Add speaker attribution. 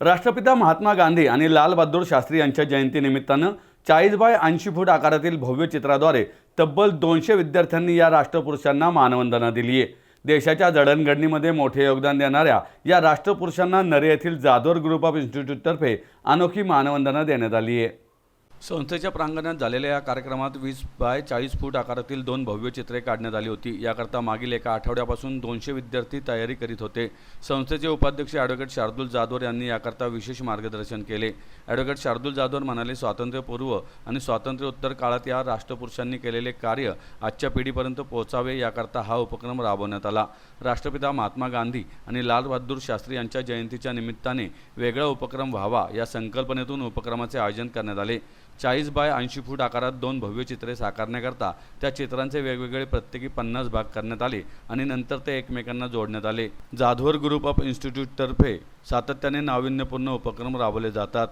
Speaker 1: राष्ट्रपिता महात्मा गांधी आणि लाल बहादूर शास्त्री यांच्या जयंतीनिमित्तानं चाळीस बाय ऐंशी फूट आकारातील भव्य चित्राद्वारे तब्बल दोनशे विद्यार्थ्यांनी या राष्ट्रपुरुषांना मानवंदना दिली आहे. देशाच्या जडणघडणीमध्ये मोठे योगदान देणाऱ्या या राष्ट्रपुरुषांना नरे येथील जाधोर ग्रुप ऑफ इन्स्टिट्यूटतर्फे अनोखी मानवंदना देण्यात आली आहे. संस्थेच्या प्रांगणात झालेल्या या कार्यक्रमात वीस बाय चाळीस फूट आकारातील दोन भव्य चित्रे काढण्यात आली होती. याकरता मागील एका आठवड्यापासून दोनशे विद्यार्थी तयारी करीत होते. संस्थेचे उपाध्यक्ष ॲडव्होकेट शार्दूल जाधवर यांनी याकरता विशेष मार्गदर्शन केले. ॲडव्होकेट शार्दूल जाधवर म्हणाले स्वातंत्र्यपूर्व आणि स्वातंत्र्योत्तर काळात या राष्ट्रपुरुषांनी केलेले कार्य आजच्या पिढीपर्यंत पोहोचावे याकरता हा उपक्रम राबवण्यात आला. राष्ट्रपिता महात्मा गांधी आणि लालबहादूर शास्त्री यांच्या जयंतीच्या निमित्ताने वेगळा उपक्रम व्हावा या संकल्पनेतून उपक्रमाचे आयोजन करण्यात आले. चाळीस बाय ऐंशी फूट आकारात दोन भव्य चित्रे साकारण्याकरता त्या चित्रांचे वेगवेगळे प्रत्येकी पन्नास भाग करण्यात आले आणि नंतर ते एकमेकांना जोडण्यात आले. जाधवर ग्रुप ऑफ इन्स्टिट्यूटतर्फे सातत्याने नाविन्यपूर्ण उपक्रम राबवले जातात.